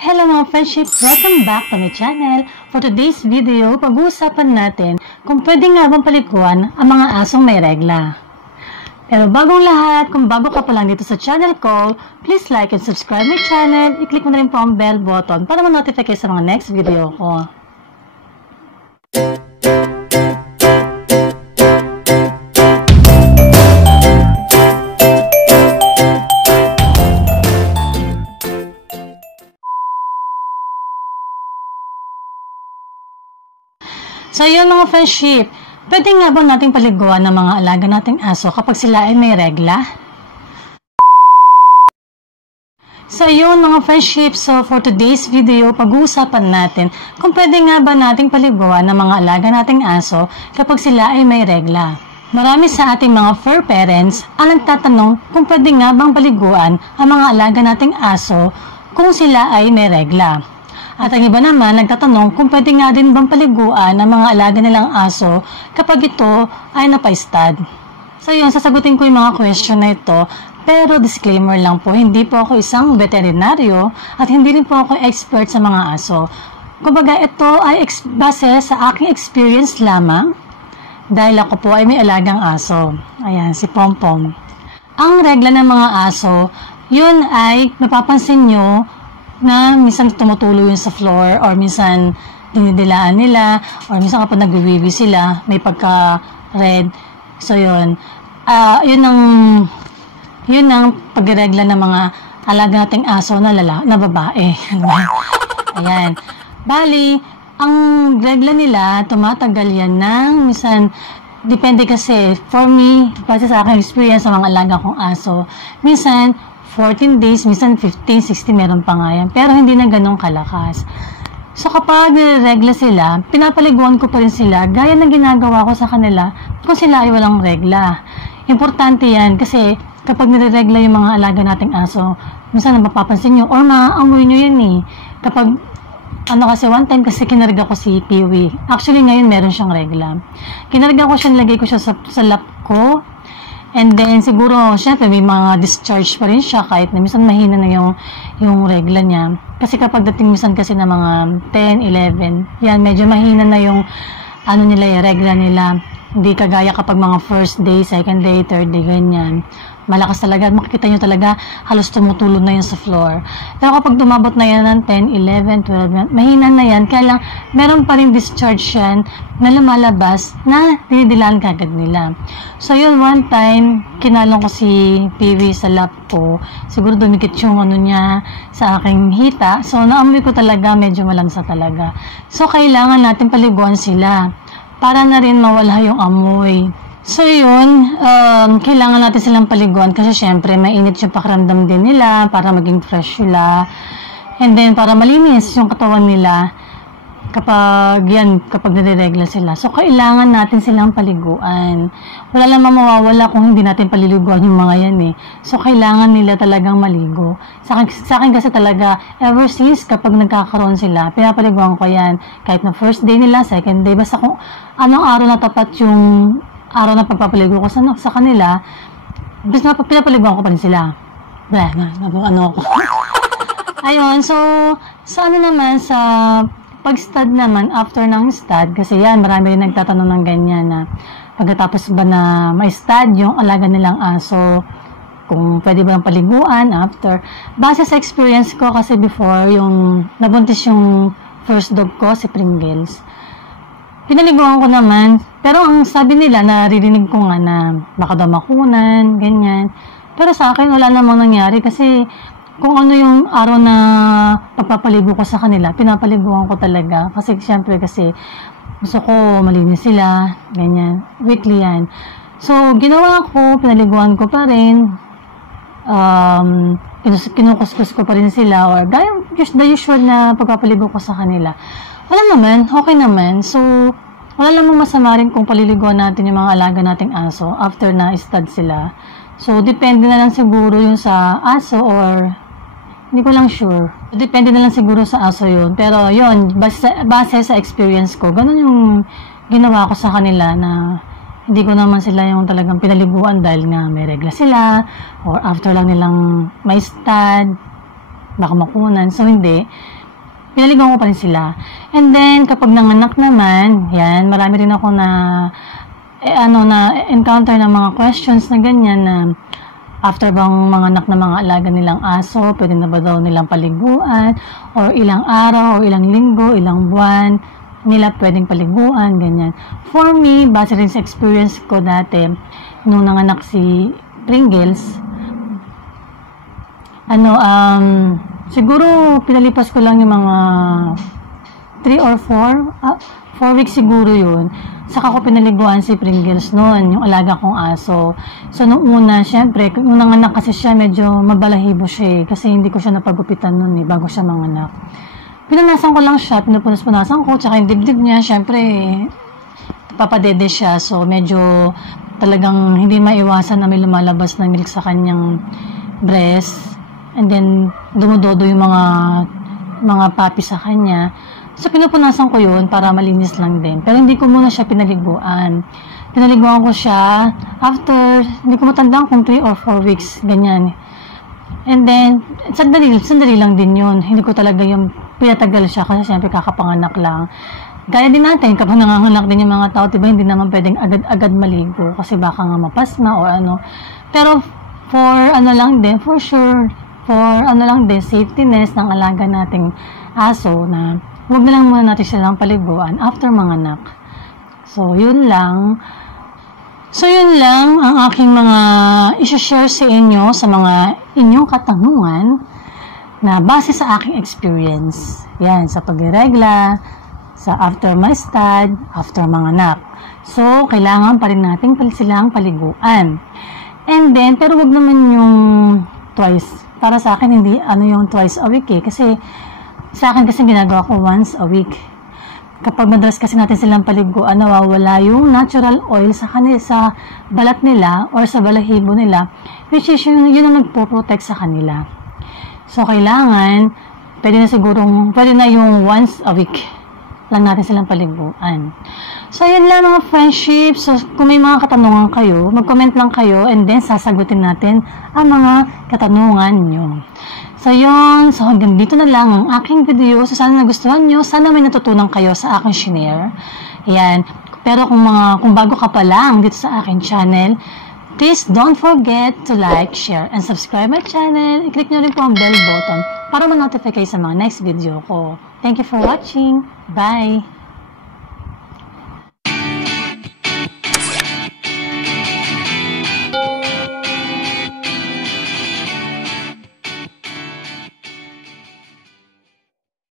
Hello mga friendship! Welcome back to my channel. For today's video, pag-uusapan natin kung pwede nga bang paliguan ang mga asong may regla. Pero bagong lahat, kung bago ka pa lang dito sa channel ko, please like and subscribe my channel. I-click mo na rin po ang bell button para ma-notify kayo sa mga next video ko. So yun mga friendship, pwede nga ba nating paliguan ng mga alaga nating aso kapag sila ay may regla? So yun mga friendship, so for today's video, pag-uusapan natin kung pwede nga ba nating paliguan ng mga alaga nating aso kapag sila ay may regla. Marami sa ating mga fur parents ang nagtatanong kung pwede nga bang paliguan ang mga alaga nating aso kung sila ay may regla. At ang iba naman nagtatanong kung pwede nga din bang paliguan ang mga alaga nilang aso kapag ito ay napaistad. So yun, sasagutin ko yung mga question na ito, pero disclaimer lang po, hindi po ako isang veterinaryo at hindi rin po ako expert sa mga aso. Kumbaga ito ay base sa aking experience lamang dahil ako po ay may alagang aso. Ayan, si Pompom. Ang regla ng mga aso, yun ay mapapansin nyo na minsan tumutulo yun sa floor or minsan dinidilaan nila or minsan kapag nagwiwiwi sila may pagka-red. So yun, yun ang pagregla ng mga alaga nating aso na babae. Ayan. Bali, ang regla nila, tumatagal yan ng minsan, depende kasi, for me, base sa aking experience sa mga alaga kong aso, minsan 14 days, minsan 15, 16, meron pa nga yan. Pero hindi na ganun kalakas. So kapag regla sila, pinapaliguan ko pa rin sila gaya ng ginagawa ko sa kanila kung sila ay walang regla. Importante yan kasi kapag nireregla yung mga alaga nating aso, minsan mapapansin nyo or maamoy nyo yan eh. Kapag, kasi one time kasi kinarga ko si Peewee. Actually ngayon meron siyang regla. Kinarga ko siya, nilagay ko siya sa lap ko. And then, siguro, syempre, may mga discharge pa rin siya kahit na minsan mahina na yung regla niya. Kasi kapag dating minsan kasi na mga 10, 11, yan, medyo mahina na yung yung regla nila. Hindi kagaya kapag mga first day, second day, third day, ganyan. Malakas talaga. Makikita nyo talaga, halos tumutulog na yun sa floor. Pero kapag dumabot na yan ng 10, 11, 12, mahina na yan. Kaya lang, meron pa rin discharge yan na lumalabas na dinidilaan kagad nila. So yun, one time, kinalong ko si Peewee sa lap ko. Siguro dumikit yung niya sa aking hita. So naamoy ko talaga, medyo malansa talaga. So kailangan natin paliguan sila para na rin mawala yung amoy. So yun, kailangan natin silang paliguan kasi syempre mainit yung pakiramdam din nila para maging fresh sila. And then para malinis yung katawan nila kapag nire-regla sila. So kailangan natin silang paliguan. Wala namang mawawala kung hindi natin paliliguan yung mga yan eh. So kailangan nila talagang maligo. Sa akin kasi talaga, ever since kapag nagkakaroon sila, pinapaliguan ko yan. Kahit na first day nila, second day, basta kung anong araw na tapat yung araw na pagpapaligo ko sa kanila, basta pinapaliguan ko pa rin sila. Ayun, so, sa naman, sa pag-stud naman, after ng stud, kasi yan, marami rin nagtatanong ng ganyan na, pagkatapos ba na may stud yung alaga nilang aso, kung pwede ba ng paliguan after. Base sa experience ko kasi before, yung nabuntis yung first dog ko, si Pringles, pinaliguan ko naman, pero ang sabi nila, naririnig ko nga na baka daw makunan, ganyan. Pero sa akin, wala namang nangyari kasi kung ano yung araw na pagpapaligo ko sa kanila, pinapaliguan ko talaga. Kasi syempre kasi gusto ko malinis sila, ganyan. Weekly yan. So, ginawa ko, pinaliguan ko pa rin. Kinukuskus ko pa rin sila or the usual na pagpapaligo ko sa kanila. Wala naman, okay naman. So, wala namang masama rin kung paliliguan natin yung mga alaga nating aso after na stud sila. So, depende na lang siguro yun sa aso or hindi ko lang sure. Depende na lang siguro sa aso yun. Pero yun, base sa experience ko, ganun yung ginawa ko sa kanila na hindi ko naman sila yung talagang pinaliguan dahil nga may regla sila or after lang nilang may stud. baka makunan. So, hindi. Pinaliguan ko pa rin sila. And then, kapag nanganak naman, yan, marami rin ako na, encounter ng mga questions na ganyan na, after bang manganak na mga alaga nilang aso, pwede na ba daw nilang paliguan, or ilang araw, or ilang linggo, ilang buwan, nila pwedeng paliguan, ganyan. For me, base rin sa experience ko dati, nung nanganak si Pringles, siguro, pinalipas ko lang yung mga 3 or 4 weeks siguro yun. Saka ko pinaliguan si Pringles noon, yung alaga kong aso. So, nung una, syempre, nung nanganak kasi siya, medyo mabalahibo siya kasi hindi ko siya napagupitan noon bago siya manganak. Pinanasan ko lang siya, pinupunas-punasan ko, tsaka yung dibdib niya, syempre, papadede siya. So, medyo talagang hindi maiwasan na may lumalabas na milk sa kanyang breast. And then, dumudodo yung mga papi sa kanya. So, pinupunasan ko yun para malinis lang din. Pero hindi ko muna siya pinaliguan. Pinaliguan ko siya after, hindi ko matandaan kung 3 or 4 weeks, ganyan. And then, sandali lang din yun. Hindi ko talaga yung pinatagal siya kasi siyempre kakapanganak lang. Gaya din natin, kapag nanganganak din yung mga tao, diba, hindi naman pwedeng agad-agad maligo kasi baka nga mapasma o ano. Pero, safetyness ng alaga nating aso na huwag na lang muna natin silang paliguan after manganak. So, yun lang ang aking mga i-share sa inyo sa mga inyong katanungan na base sa aking experience. Yan, sa pagregla, sa after my stud, after manganak. So, kailangan pa rin natin silang paliguan. And then, pero wag naman yung twice. Para sa akin, hindi yung twice a week kasi sa akin kasi ginagawa ko once a week. Kapag madalas kasi natin silang paliguan, nawawala yung natural oil sa balat nila or sa balahibo nila, which is yun ang nagpo-protect sa kanila. So, kailangan, pwede na yung once a week lang natin silang paliguan. So, yun lang mga friendship. So, kung may mga katanungan kayo, mag-comment lang kayo and then sasagutin natin ang mga katanungan nyo. So, yun. So, hanggang dito na lang ang aking video. So, sana nagustuhan nyo. Sana may natutunan kayo sa aking share. Ayan. Pero kung bago ka pa lang dito sa aking channel, please don't forget to like, share, and subscribe my channel. I-click nyo rin po ang bell button para ma-notify kayo sa mga next video ko. Thank you for watching. Bye!